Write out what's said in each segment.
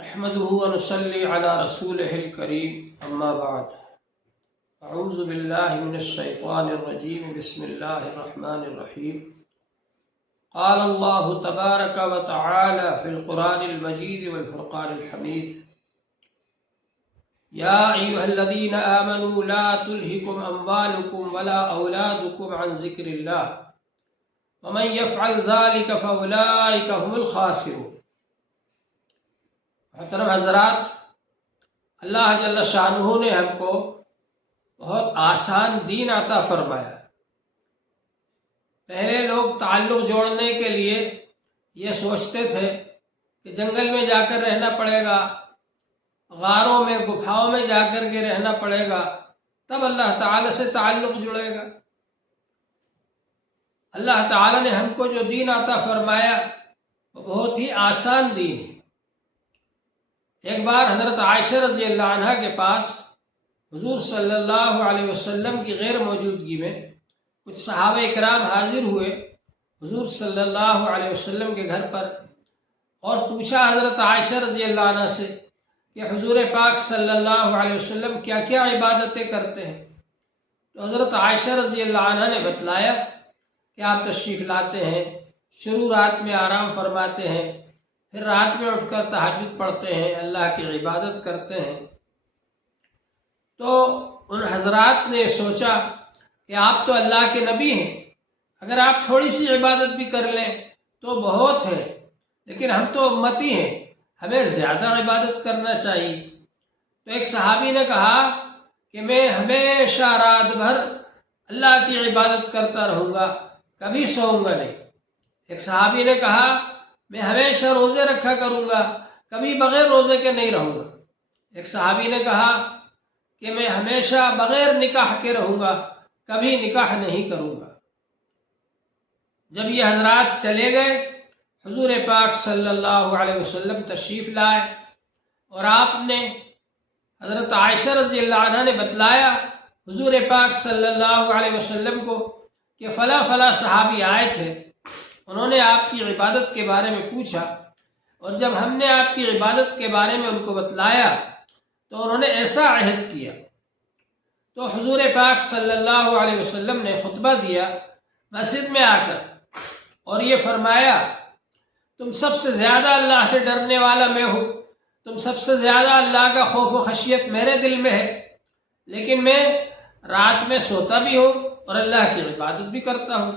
نحمده ونصلي على رسوله الكريم أما بعد أعوذ بالله من الشيطان الرجيم بسم الله الرحمن الرحيم قال الله تبارك وتعالى في القرآن المجيد والفرقان الحميد يا أيها الذين آمنوا لا تلهكم أموالكم ولا أولادكم عن ذكر الله ومن يفعل ذلك فأولئك هم الخاسرون۔ محترم حضرات، اللہ جل شانہ نے ہم کو بہت آسان دین عطا فرمایا۔ پہلے لوگ تعلق جوڑنے کے لیے یہ سوچتے تھے کہ جنگل میں جا کر رہنا پڑے گا، غاروں میں گپھاؤں میں جا کر کے رہنا پڑے گا، تب اللہ تعالی سے تعلق جڑے گا۔ اللہ تعالی نے ہم کو جو دین عطا فرمایا وہ بہت ہی آسان دین ہے۔ ایک بار حضرت عائشہ رضی اللہ عنہ کے پاس حضور صلی اللہ علیہ وسلم کی غیر موجودگی میں کچھ صحابہ اکرام حاضر ہوئے حضور صلی اللہ علیہ وسلم کے گھر پر، اور پوچھا حضرت عائشہ رضی اللہ عنہ سے کہ حضور پاک صلی اللہ علیہ وسلم کیا کیا عبادتیں کرتے ہیں۔ تو حضرت عائشہ رضی اللہ عنہ نے بتلایا کہ آپ تشریف لاتے ہیں، شروع رات میں آرام فرماتے ہیں، پھر رات میں اٹھ کر تہجد پڑھتے ہیں، اللہ کی عبادت کرتے ہیں۔ تو ان حضرات نے سوچا کہ آپ تو اللہ کے نبی ہیں، اگر آپ تھوڑی سی عبادت بھی کر لیں تو بہت ہے، لیکن ہم تو امتی ہیں، ہمیں زیادہ عبادت کرنا چاہیے۔ تو ایک صحابی نے کہا کہ میں ہمیشہ رات بھر اللہ کی عبادت کرتا رہوں گا، کبھی سوؤں گا نہیں۔ ایک صحابی نے کہا میں ہمیشہ روزے رکھا کروں گا، کبھی بغیر روزے کے نہیں رہوں گا۔ ایک صحابی نے کہا کہ میں ہمیشہ بغیر نکاح کے رہوں گا، کبھی نکاح نہیں کروں گا۔ جب یہ حضرات چلے گئے، حضور پاک صلی اللہ علیہ وسلم تشریف لائے، اور آپ نے حضرت عائشہ رضی اللہ عنہ نے بتلایا حضور پاک صلی اللہ علیہ وسلم کو کہ فلاں فلاں صحابی آئے تھے، انہوں نے آپ کی عبادت کے بارے میں پوچھا، اور جب ہم نے آپ کی عبادت کے بارے میں ان کو بتلایا تو انہوں نے ایسا عہد کیا۔ تو حضور پاک صلی اللہ علیہ وسلم نے خطبہ دیا مسجد میں آ کر، اور یہ فرمایا تم سب سے زیادہ اللہ سے ڈرنے والا میں ہوں، تم سب سے زیادہ اللہ کا خوف و خشیت میرے دل میں ہے، لیکن میں رات میں سوتا بھی ہوں اور اللہ کی عبادت بھی کرتا ہوں،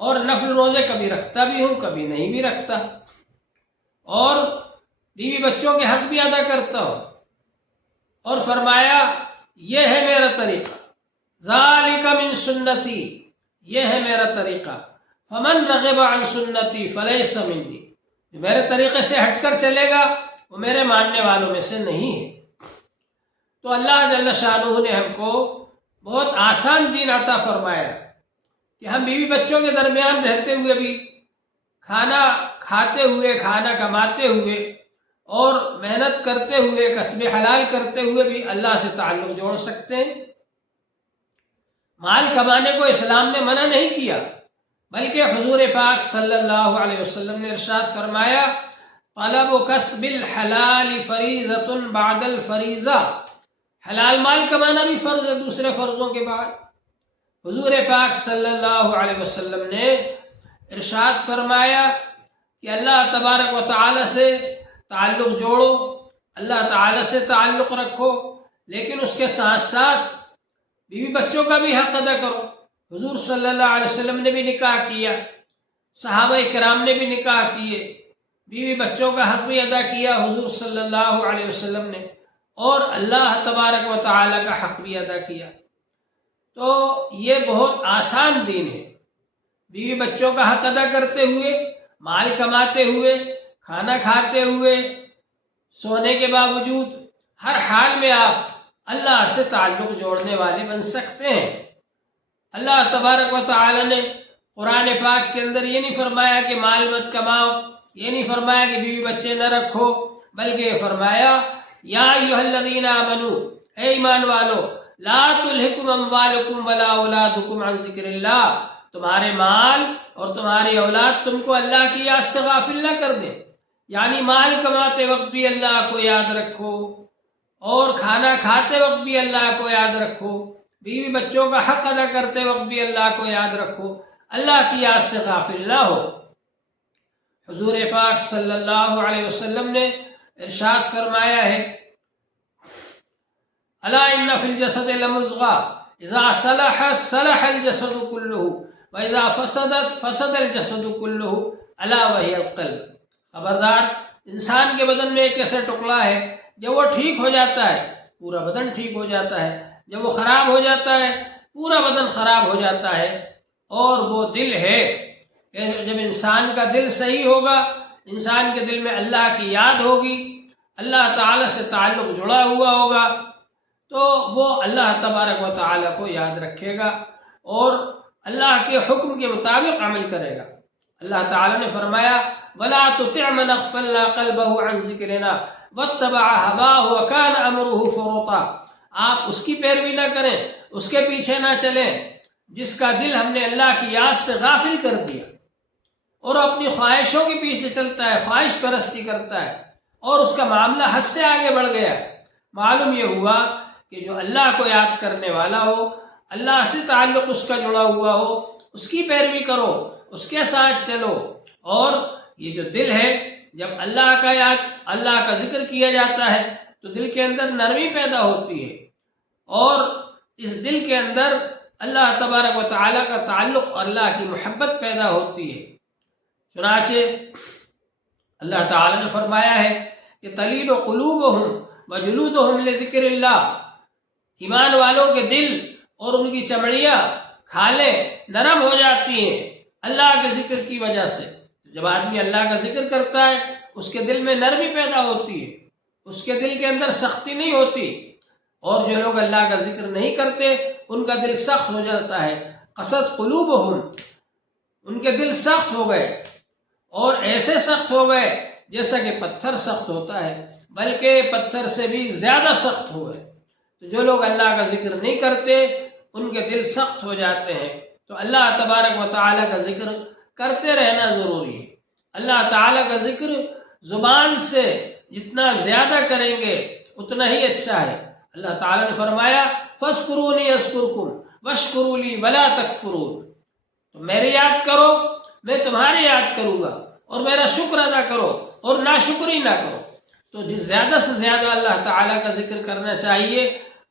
اور نفل روزے کبھی رکھتا بھی ہوں، کبھی نہیں بھی رکھتا، اور بیوی بچوں کے حق بھی ادا کرتا ہوں۔ اور فرمایا یہ ہے میرا طریقہ، ذالک من سنتی، یہ ہے میرا طریقہ، فمن رغب عن سنتی فلیس منی، میرے طریقے سے ہٹ کر چلے گا وہ میرے ماننے والوں میں سے نہیں ہے۔ تو اللہ جل شانہ نے ہم کو بہت آسان دین عطا فرمایا کہ ہم بیوی بچوں کے درمیان رہتے ہوئے بھی، کھانا کھاتے ہوئے، کھانا کماتے ہوئے، اور محنت کرتے ہوئے، کسب حلال کرتے ہوئے بھی اللہ سے تعلق جوڑ سکتے ہیں۔ مال کمانے کو اسلام نے منع نہیں کیا، بلکہ حضور پاک صلی اللہ علیہ وسلم نے ارشاد فرمایا طلب کسب الحلال فریضۃ بعد الفریضہ، حلال مال کمانا بھی فرض ہے دوسرے فرضوں کے بعد۔ حضور پاک صلی اللہ علیہ وسلم نے ارشاد فرمایا کہ اللہ تبارک و تعالی سے تعلق جوڑو، اللہ تعالی سے تعلق رکھو، لیکن اس کے ساتھ ساتھ بیوی بچوں کا بھی حق ادا کرو۔ حضور صلی اللہ علیہ وسلم نے بھی نکاح کیا، صحابہ کرام نے بھی نکاح کیے، بیوی بچوں کا حق بھی ادا کیا حضور صلی اللہ علیہ وسلم نے، اور اللہ تبارک و تعالی کا حق بھی ادا کیا۔ تو یہ بہت آسان دین ہے، بیوی بچوں کا حق ادا کرتے ہوئے، مال کماتے ہوئے، کھانا کھاتے ہوئے، سونے کے باوجود ہر حال میں آپ اللہ سے تعلق جوڑنے والے بن سکتے ہیں۔ اللہ تبارک و تعالی نے قرآن پاک کے اندر یہ نہیں فرمایا کہ مال مت کماؤ، یہ نہیں فرمایا کہ بیوی بچے نہ رکھو، بلکہ یہ فرمایا یا ایھا الذین آمنوا، اے ایمان والو، لا تلہکم اموالکم ولا اولادکم عن ذکر اللہ، تمہارے مال اور تمہاری اولاد تم کو اللہ کی یاد سے غافل نہ کر دیں۔ یعنی مال کماتے وقت بھی اللہ کو یاد رکھو، اور کھانا کھاتے وقت بھی اللہ کو یاد رکھو، بیوی بچوں کا حق ادا کرتے وقت بھی اللہ کو یاد رکھو، اللہ کی یاد سے غافل نہ ہو۔ حضور پاک صلی اللہ علیہ وسلم نے ارشاد فرمایا ہے، الا ان فی الجسد لمضغہ اذا صلح صلح الجسد کلہ واذا فسدت فسد الجسد کلہ الا وہی القلب۔ خبردار، انسان کے بدن میں ایک ایسا ٹکڑا ہے، جب وہ ٹھیک ہو جاتا ہے پورا بدن ٹھیک ہو جاتا ہے، جب وہ خراب ہو جاتا ہے پورا بدن خراب ہو جاتا ہے، اور وہ دل ہے۔ جب انسان کا دل صحیح ہوگا، انسان کے دل میں اللہ کی یاد ہوگی، اللہ تعالیٰ سے تعلق جڑا ہوا ہوگا، تو وہ اللہ تبارک و تعالیٰ کو یاد رکھے گا اور اللہ کے حکم کے مطابق عمل کرے گا۔ اللہ تعالیٰ نے فرمایا، وَلَا تُطِعْ مَنْ أَغْفَلْنَا قَلْبَهُ عَنْ ذِكْرِنَا وَاتَّبَعَ هَوَاهُ وَكَانَ أَمْرُهُ فُرُطًا۔ آپ اس کی پیروی نہ کریں، اس کے پیچھے نہ چلیں، جس کا دل ہم نے اللہ کی یاد سے غافل کر دیا اور اپنی خواہشوں کے پیچھے چلتا ہے، خواہش پرستی کرتا ہے، اور اس کا معاملہ حد سے آگے بڑھ گیا۔ معلوم یہ ہوا کہ جو اللہ کو یاد کرنے والا ہو، اللہ سے تعلق اس کا جڑا ہوا ہو، اس کی پیروی کرو، اس کے ساتھ چلو۔ اور یہ جو دل ہے، جب اللہ کا ذکر کیا جاتا ہے تو دل کے اندر نرمی پیدا ہوتی ہے، اور اس دل کے اندر اللہ تبارک و تعالیٰ کا تعلق اور اللہ کی محبت پیدا ہوتی ہے۔ چنانچہ اللہ تعالیٰ نے فرمایا ہے کہ تلین قلوبہم وجلودہم لذکر اللہ، ایمان والوں کے دل اور ان کی چمڑیاں، کھالیں نرم ہو جاتی ہیں اللہ کے ذکر کی وجہ سے۔ جب آدمی اللہ کا ذکر کرتا ہے اس کے دل میں نرمی پیدا ہوتی ہے، اس کے دل کے اندر سختی نہیں ہوتی، اور جو لوگ اللہ کا ذکر نہیں کرتے ان کا دل سخت ہو جاتا ہے۔ قست قلوبہم، ان کے دل سخت ہو گئے، اور ایسے سخت ہو گئے جیسا کہ پتھر سخت ہوتا ہے، بلکہ پتھر سے بھی زیادہ سخت ہو گئے۔ تو جو لوگ اللہ کا ذکر نہیں کرتے ان کے دل سخت ہو جاتے ہیں۔ تو اللہ تبارک و تعالیٰ کا ذکر کرتے رہنا ضروری ہے۔ اللہ تعالیٰ کا ذکر زبان سے جتنا زیادہ کریں گے اتنا ہی اچھا ہے۔ اللہ تعالیٰ نے فرمایا، فَاذْكُرُونِي أَذْكُرْكُمْ وَاشْكُرُوا لِي وَلَا تَكْفُرُونَ۔ تو میرے یاد کرو، میں تمہاری یاد کروں گا، اور میرا شکر ادا کرو اور ناشکری نہ کرو۔ تو زیادہ سے زیادہ اللہ تعالیٰ کا ذکر کرنا چاہیے۔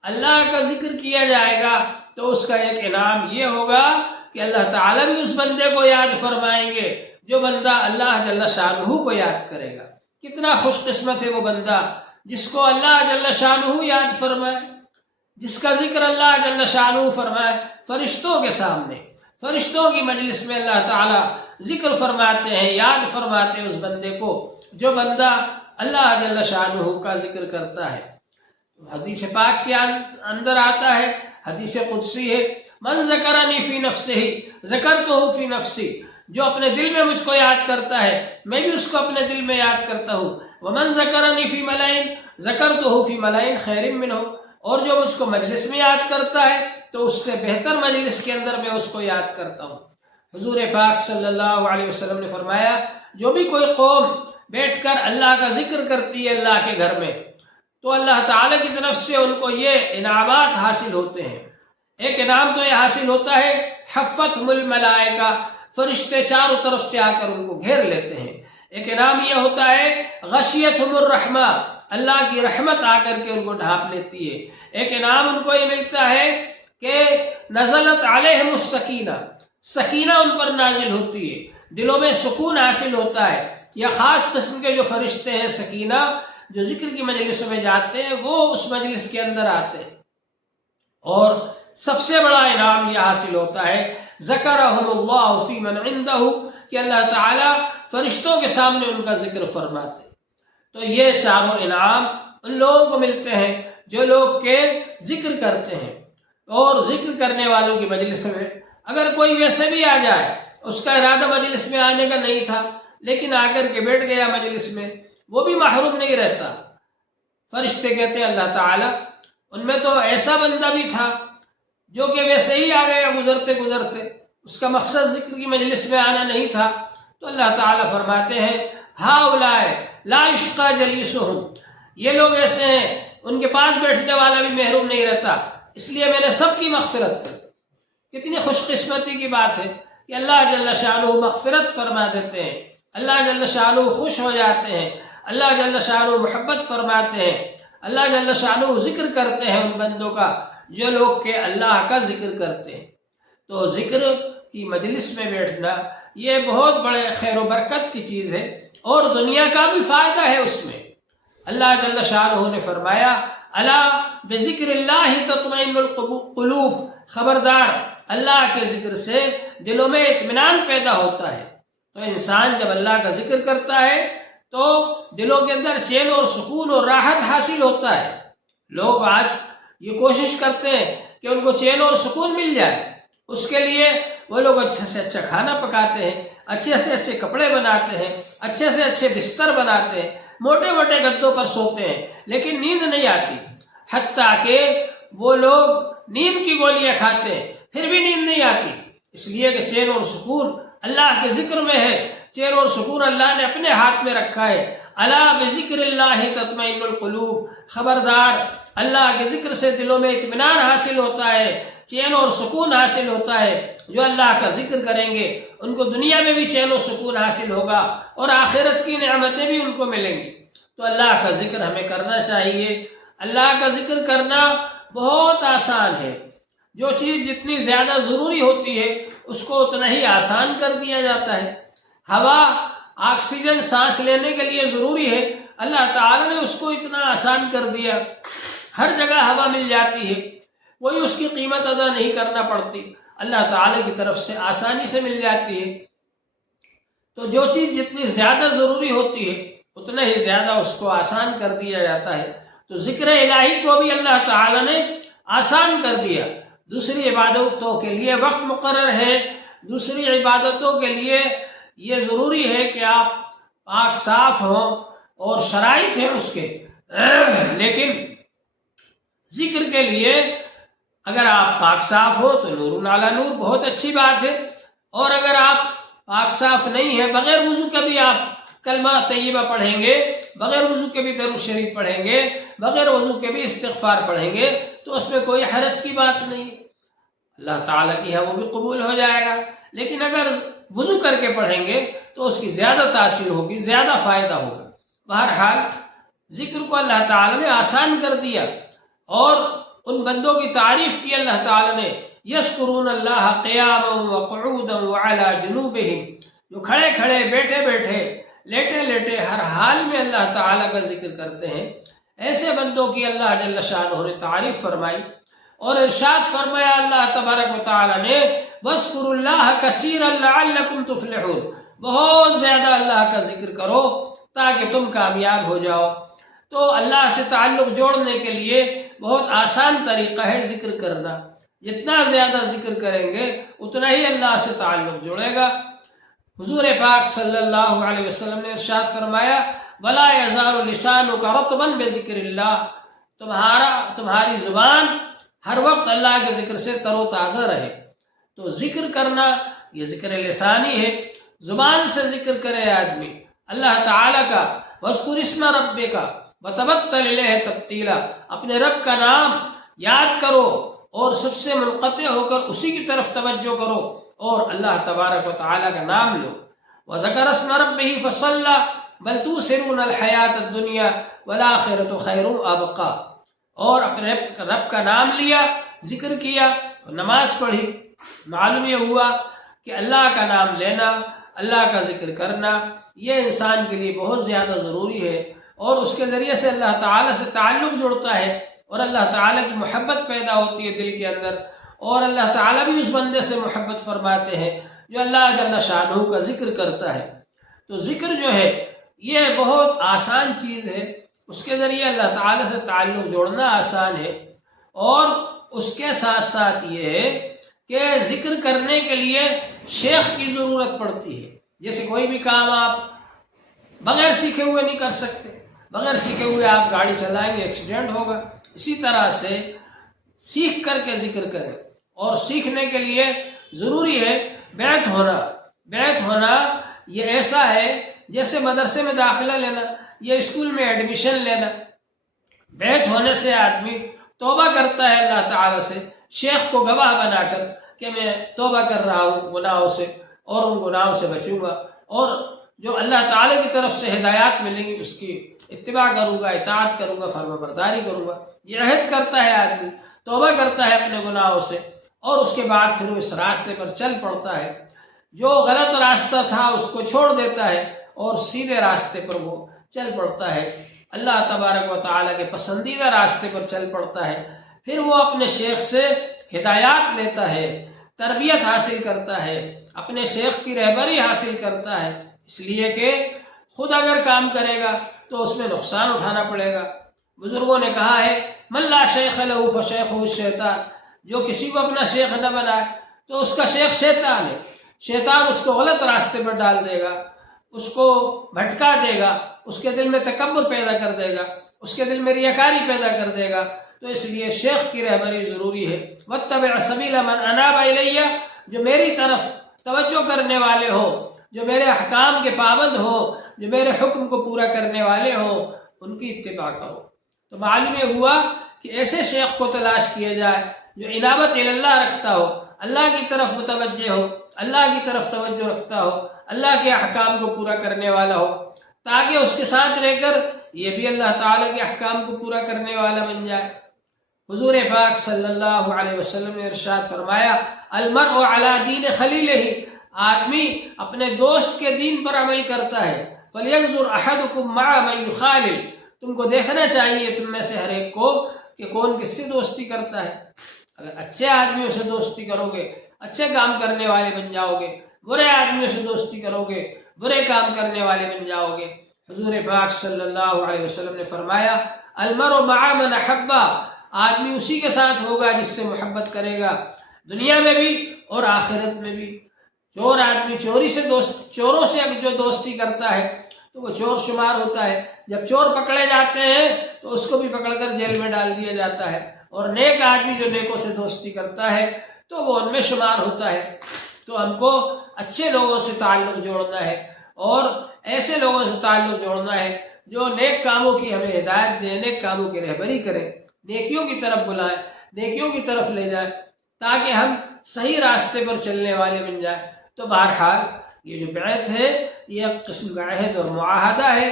اللہ کا ذکر کیا جائے گا تو اس کا ایک انعام یہ ہوگا کہ اللہ تعالیٰ بھی اس بندے کو یاد فرمائیں گے جو بندہ اللہ جل شانہ کو یاد کرے گا۔ کتنا خوش قسمت ہے وہ بندہ جس کو اللہ جل شانہ یاد فرمائے، جس کا ذکر اللہ جل شانہ فرمائے۔ فرشتوں کے سامنے، فرشتوں کی مجلس میں اللہ تعالیٰ ذکر فرماتے ہیں، یاد فرماتے ہیں اس بندے کو جو بندہ اللہ جل شانہ کا ذکر کرتا ہے۔ حدیث پاک کے اندر آتا ہے، حدیث قدسی ہے، من ذکرنی فی نفسہ ذکرتہ فی نفسی، جو اپنے دل میں مجھ کو یاد کرتا ہے میں بھی اس کو اپنے دل میں یاد کرتا ہوں۔ ومن ذکرنی فی ملئ ذکرتہ فی ملئ خیر منہ، اور جو مجھ کو مجلس میں یاد کرتا ہے تو اس سے بہتر مجلس کے اندر میں اس کو یاد کرتا ہوں۔ حضور پاک صلی اللہ علیہ وسلم نے فرمایا، جو بھی کوئی قوم بیٹھ کر اللہ کا ذکر کرتی ہے اللہ کے گھر میں، تو اللہ تعالیٰ کی طرف سے ان کو یہ انعامات حاصل ہوتے ہیں۔ ایک انعام تو یہ حاصل ہوتا ہے، حفتہم الملائکہ، فرشتے چاروں طرف سے آ کر ان کو گھیر لیتے ہیں۔ ایک انعام یہ ہوتا ہے، غشیتہم الرحمہ، اللہ کی رحمت آ کر کے ان کو ڈھانپ لیتی ہے۔ ایک انعام ان کو یہ ملتا ہے کہ نزلت علیہم السکینہ، سکینہ ان پر نازل ہوتی ہے، دلوں میں سکون حاصل ہوتا ہے۔ یا خاص قسم کے جو فرشتے ہیں سکینہ، جو ذکر کی مجلسوں میں جاتے ہیں، وہ اس مجلس کے اندر آتے ہیں۔ اور سب سے بڑا انعام یہ حاصل ہوتا ہے، ذکرہم اللہ فی من عندہ، کہ اللہ تعالیٰ فرشتوں کے سامنے ان کا ذکر فرماتے ہیں۔ تو یہ چاروں انعام ان لوگوں کو ملتے ہیں جو لوگ کے ذکر کرتے ہیں۔ اور ذکر کرنے والوں کی مجلس میں اگر کوئی ویسے بھی آ جائے، اس کا ارادہ مجلس میں آنے کا نہیں تھا لیکن آ کر کے بیٹھ گیا مجلس میں، وہ بھی محروم نہیں رہتا۔ فرشتے کہتے ہیں اللہ تعالیٰ ان میں تو ایسا بندہ بھی تھا جو کہ ویسے ہی آ گیا گزرتے گزرتے، اس کا مقصد ذکر کی مجلس میں آنا نہیں تھا، تو اللہ تعالیٰ فرماتے ہیں ہاؤلائے لا یشقى جلیسہم، یہ لوگ ایسے ہیں ان کے پاس بیٹھنے والا بھی محروم نہیں رہتا، اس لیے میں نے سب کی مغفرت کی۔ کتنی خوش قسمتی کی بات ہے کہ اللہ جل شانہ مغفرت فرما دیتے ہیں، اللہ جل شانہ خوش ہو جاتے ہیں، اللہ جل شانہ محبت فرماتے ہیں، اللہ جل شانہ ذکر کرتے ہیں ان بندوں کا جو لوگ کہ اللہ کا ذکر کرتے ہیں۔ تو ذکر کی مجلس میں بیٹھنا یہ بہت بڑے خیر و برکت کی چیز ہے، اور دنیا کا بھی فائدہ ہے اس میں۔ اللہ جل شانہ نے فرمایا الا بذکر اللہ تطمئن القلوب، خبردار اللہ کے ذکر سے دلوں میں اطمینان پیدا ہوتا ہے۔ تو انسان جب اللہ کا ذکر کرتا ہے تو دلوں کے اندر چین اور سکون اور راحت حاصل ہوتا ہے۔ لوگ آج یہ کوشش کرتے ہیں کہ ان کو چین اور سکون مل جائے، اس کے لیے وہ لوگ اچھے سے اچھا کھانا پکاتے ہیں، اچھے سے اچھے کپڑے بناتے ہیں، اچھے سے اچھے بستر بناتے ہیں، موٹے موٹے گدوں پر سوتے ہیں، لیکن نیند نہیں آتی۔ حتیٰ کہ وہ لوگ نیند کی گولیاں کھاتے ہیں پھر بھی نیند نہیں آتی، اس لیے کہ چین اور سکون اللہ کے ذکر میں ہے، چین اور سکون اللہ نے اپنے ہاتھ میں رکھا ہے۔ الا بذکر اللہ تطمئن القلوب، خبردار اللہ کے ذکر سے دلوں میں اطمینان حاصل ہوتا ہے، چین اور سکون حاصل ہوتا ہے۔ جو اللہ کا ذکر کریں گے ان کو دنیا میں بھی چین و سکون حاصل ہوگا اور آخرت کی نعمتیں بھی ان کو ملیں گی۔ تو اللہ کا ذکر ہمیں کرنا چاہیے۔ اللہ کا ذکر کرنا بہت آسان ہے، جو چیز جتنی زیادہ ضروری ہوتی ہے اس کو اتنا ہی آسان کر دیا جاتا ہے۔ ہوا، آکسیجن سانس لینے کے لیے ضروری ہے، اللہ تعالی نے اس کو اتنا آسان کر دیا، ہر جگہ ہوا مل جاتی ہے، کوئی اس کی قیمت ادا نہیں کرنا پڑتی، اللہ تعالی کی طرف سے آسانی سے مل جاتی ہے۔ تو جو چیز جتنی زیادہ ضروری ہوتی ہے اتنا ہی زیادہ اس کو آسان کر دیا جاتا ہے۔ تو ذکر الہی کو بھی اللہ تعالی نے آسان کر دیا۔ دوسری عبادتوں کے لیے وقت مقرر ہے، دوسری عبادتوں کے لیے یہ ضروری ہے کہ آپ پاک صاف ہوں اور شرائط ہیں اس کے، لیکن ذکر کے لیے اگر آپ پاک صاف ہو تو نور علی نور، بہت اچھی بات ہے، اور اگر آپ پاک صاف نہیں ہے، بغیر وضو کے بھی آپ کلمہ طیبہ پڑھیں گے، بغیر وضو کے بھی درود شریف پڑھیں گے، بغیر وضو کے بھی استغفار پڑھیں گے، تو اس میں کوئی حرج کی بات نہیں، اللہ تعالیٰ کی ہے وہ بھی قبول ہو جائے گا۔ لیکن اگر وضو کر کے پڑھیں گے تو اس کی زیادہ تاثیر ہوگی، زیادہ فائدہ ہوگا۔ بہرحال ذکر کو اللہ تعالیٰ نے آسان کر دیا، اور ان بندوں کی تعریف کی اللہ تعالیٰ نے، یذکرون اللہ قیاما وقعودا وعلی جنوبہم، جو کھڑے کھڑے، بیٹھے بیٹھے، لیٹے لیٹے، ہر حال میں اللہ تعالیٰ کا ذکر کرتے ہیں۔ ایسے بندوں کی اللہ جل شانہ نے تعریف فرمائی، اور ارشاد فرمایا اللہ تبارک و تعالیٰ نے، وَاذْكُرُوا اللَّهَ كَثِيرًا لَعَلَّكُمْ تُفْلِحُونَ، بہت زیادہ اللہ کا ذکر کرو تاکہ تم کامیاب ہو جاؤ۔ تو اللہ سے تعلق جوڑنے کے لیے بہت آسان طریقہ ہے ذکر کرنا، جتنا زیادہ ذکر کریں گے اتنا ہی اللہ سے تعلق جڑے گا۔ حضور پاک صلی اللہ علیہ وسلم نے ارشاد فرمایا، وَلَا يَزَالُ لِسَانُكَ رَطْبًا بِذِكْرِ اللَّهِ، تمہاری زبان ہر وقت اللہ کے ذکر سے تر و تازہ رہے۔ تو ذکر کرنا یہ ذکر لسانی ہے، زبان سے ذکر کرے آدمی اللہ تعالیٰ کا، وَاذْكُرِ اسْمَ رَبِّكَ وَتَبَتَّلْ إِلَيْهِ تَبْتِيلًا، اپنے رب کا نام یاد کرو اور سب سے منقطع ہو کر اسی کی طرف توجہ کرو، اور اللہ تبارک و تعالیٰ کا نام لو۔ وَذَكَرَ اسْمَ رَبِّهِ فَصَلَّى بَلْ تُؤْثِرُونَ الْحَيَاةَ الدُّنْيَا وَالْآخِرَةُ خَيْرٌ وَأَبْقَىٰ، اور اپنے رب کا نام لیا، ذکر کیا، نماز پڑھی۔ معلوم یہ ہوا کہ اللہ کا نام لینا، اللہ کا ذکر کرنا یہ انسان کے لیے بہت زیادہ ضروری ہے، اور اس کے ذریعے سے اللہ تعالیٰ سے تعلق جڑتا ہے، اور اللہ تعالیٰ کی محبت پیدا ہوتی ہے دل کے اندر، اور اللہ تعالیٰ بھی اس بندے سے محبت فرماتے ہیں جو اللہ جل شانہ کا ذکر کرتا ہے۔ تو ذکر جو ہے یہ بہت آسان چیز ہے، اس کے ذریعے اللہ تعالیٰ سے تعلق جوڑنا آسان ہے، اور اس کے ساتھ ساتھ یہ ہے کہ ذکر کرنے کے لیے شیخ کی ضرورت پڑتی ہے۔ جیسے کوئی بھی کام آپ بغیر سیکھے ہوئے نہیں کر سکتے، بغیر سیکھے ہوئے آپ گاڑی چلائیں گے ایکسیڈنٹ ہوگا، اسی طرح سے سیکھ کر کے ذکر کریں، اور سیکھنے کے لیے ضروری ہے بیعت ہونا۔ بیعت ہونا یہ ایسا ہے جیسے مدرسے میں داخلہ لینا یا اسکول میں ایڈمیشن لینا، بیت ہونے سے آدمی توبہ کرتا ہے اللہ تعالیٰ سے، شیخ کو گواہ بنا کر کہ میں توبہ کر رہا ہوں گناہوں سے اور ان گناہوں سے بچوں گا، اور جو اللہ تعالیٰ کی طرف سے ہدایات ملیں گی اس کی اتباع کروں گا، اطاعت کروں گا، فرما برداری کروں گا۔ یہ عہد کرتا ہے آدمی، توبہ کرتا ہے اپنے گناہوں سے، اور اس کے بعد پھر وہ اس راستے پر چل پڑتا ہے، جو غلط راستہ تھا اس کو چھوڑ دیتا ہے اور سیدھے راستے پر وہ چل پڑتا ہے، اللہ تبارک و تعالیٰ کے پسندیدہ راستے پر چل پڑتا ہے۔ پھر وہ اپنے شیخ سے ہدایات لیتا ہے، تربیت حاصل کرتا ہے، اپنے شیخ کی رہبری حاصل کرتا ہے، اس لیے کہ خود اگر کام کرے گا تو اس میں نقصان اٹھانا پڑے گا۔ بزرگوں نے کہا ہے من لا شیخ لہ فشیخہ الشیطان، جو کسی کو اپنا شیخ نہ بنائے تو اس کا شیخ شیطان ہے، شیطان اس کو غلط راستے پر ڈال دے گا، اس کو بھٹکا دے گا، اس کے دل میں تکبر پیدا کر دے گا، اس کے دل میں ریاکاری پیدا کر دے گا۔ تو اس لیے شیخ کی رہبری ضروری ہے۔ واتبع سبیل من اناب الی، جو میری طرف توجہ کرنے والے ہو، جو میرے احکام کے پابند ہو، جو میرے حکم کو پورا کرنے والے ہو، ان کی اتباع کرو۔ تو معلوم یہ ہوا کہ ایسے شیخ کو تلاش کیا جائے جو انابت اللہ رکھتا ہو، اللہ کی طرف متوجہ ہو، اللہ کی طرف توجہ رکھتا ہو، اللہ کے احکام کو پورا کرنے والا ہو، تاکہ اس کے ساتھ رہ کر یہ بھی اللہ تعالیٰ کے احکام کو پورا کرنے والا بن جائے۔ حضور پاک صلی اللہ علیہ وسلم نے ارشاد فرمایا المرء علی دین خلیلہ، آدمی اپنے دوست کے دین پر عمل کرتا ہے۔ فَلْيَنْظُرْ أَحَدُكُمْ مَعَ مَنْ يُخَالِلُ، تم کو دیکھنا چاہیے تم میں سے ہر ایک کو کہ کون کس سے دوستی کرتا ہے۔ اگر اچھے آدمیوں سے دوستی کرو گے اچھے کام کرنے والے بن جاؤ گے، برے آدمیوں سے دوستی کرو گے برے کام کرنے والے بن جاؤ گے۔ حضور پاک صلی اللہ علیہ وسلم نے فرمایا المرء مع من احب، آدمی اسی کے ساتھ ہوگا جس سے محبت کرے گا، دنیا میں بھی اور آخرت میں بھی۔ چور آدمی چوروں سے جو دوستی کرتا ہے تو وہ چور شمار ہوتا ہے، جب چور پکڑے جاتے ہیں تو اس کو بھی پکڑ کر جیل میں ڈال دیا جاتا ہے، اور نیک آدمی جو نیکوں سے دوستی کرتا ہے تو وہ ان میں شمار ہوتا ہے۔ تو ہم کو اچھے لوگوں سے تعلق جوڑنا ہے، اور ایسے لوگوں سے تعلق جوڑنا ہے جو نیک کاموں کی ہمیں ہدایت دیں، نیک کاموں کی رہبری کریں، نیکیوں کی طرف بلائیں، نیکیوں کی طرف لے جائیں، تاکہ ہم صحیح راستے پر چلنے والے بن جائیں۔ تو بہرحال یہ جو بیعت ہے یہ ایک قسم کا عہد اور معاہدہ ہے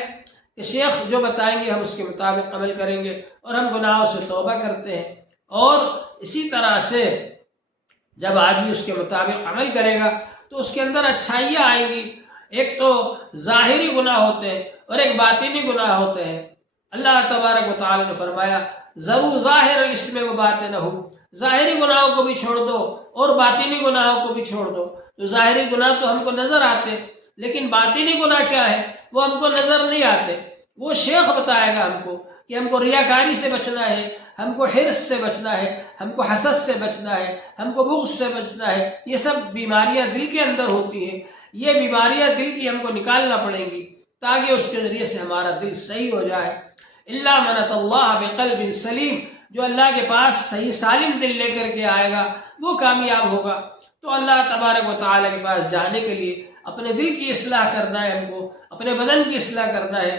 کہ شیخ جو بتائیں گے ہم اس کے مطابق عمل کریں گے، اور ہم گناہوں سے توبہ کرتے ہیں۔ اور اسی طرح سے جب آدمی اس کے مطابق عمل کرے گا تو اس کے اندر اچھائیاں آئیں گی۔ ایک تو ظاہری گناہ ہوتے ہیں اور ایک باطنی گناہ ہوتے ہیں۔ اللہ تبارک و تعالی نے فرمایا ذرو ظاہر الاسم و باطنہ، ظاہری گناہوں کو بھی چھوڑ دو اور باطنی گناہوں کو بھی چھوڑ دو۔ تو ظاہری گناہ تو ہم کو نظر آتے، لیکن باطنی گناہ کیا ہے وہ ہم کو نظر نہیں آتے۔ وہ شیخ بتائے گا ہم کو کہ ہم کو ریاکاری سے بچنا ہے، ہم کو حرص سے بچنا ہے، ہم کو حسد سے بچنا ہے، ہم کو بغض سے بچنا ہے۔ یہ سب بیماریاں دل کے اندر ہوتی ہیں، یہ بیماریاں دل کی ہم کو نکالنا پڑیں گی تاکہ اس کے ذریعے سے ہمارا دل صحیح ہو جائے۔ الا من اتى اللہ بقلب سلیم، جو اللہ کے پاس صحیح سالم دل لے کر کے آئے گا وہ کامیاب ہوگا۔ تو اللہ تبارک و تعالیٰ کے پاس جانے کے لیے اپنے دل کی اصلاح کرنا ہے، ہم کو اپنے بدن کی اصلاح کرنا ہے،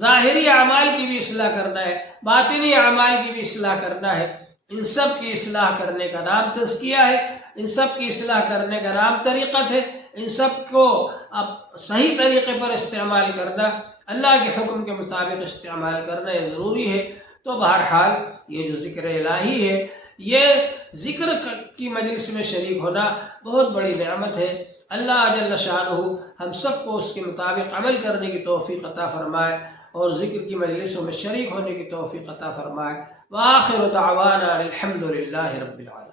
ظاہری اعمال کی بھی اصلاح کرنا ہے، باطنی اعمال کی بھی اصلاح کرنا ہے۔ ان سب کی اصلاح کرنے کا نام تزکیہ ہے، ان سب کی اصلاح کرنے کا نام طریقت ہے، ان سب کو اب صحیح طریقے پر استعمال کرنا، اللہ کے حکم کے مطابق استعمال کرنا یہ ضروری ہے۔ تو بہرحال یہ جو ذکر الہی ہے، یہ ذکر کی مجلس میں شریک ہونا بہت بڑی نعمت ہے۔ اللہ جل شانہ ہم سب کو اس کے مطابق عمل کرنے کی توفیق عطا فرمائے اور ذکر کی مجلسوں میں شریک ہونے کی توفیق عطا فرمائے۔ وآخر دعوانا الحمد للہ رب العالمین۔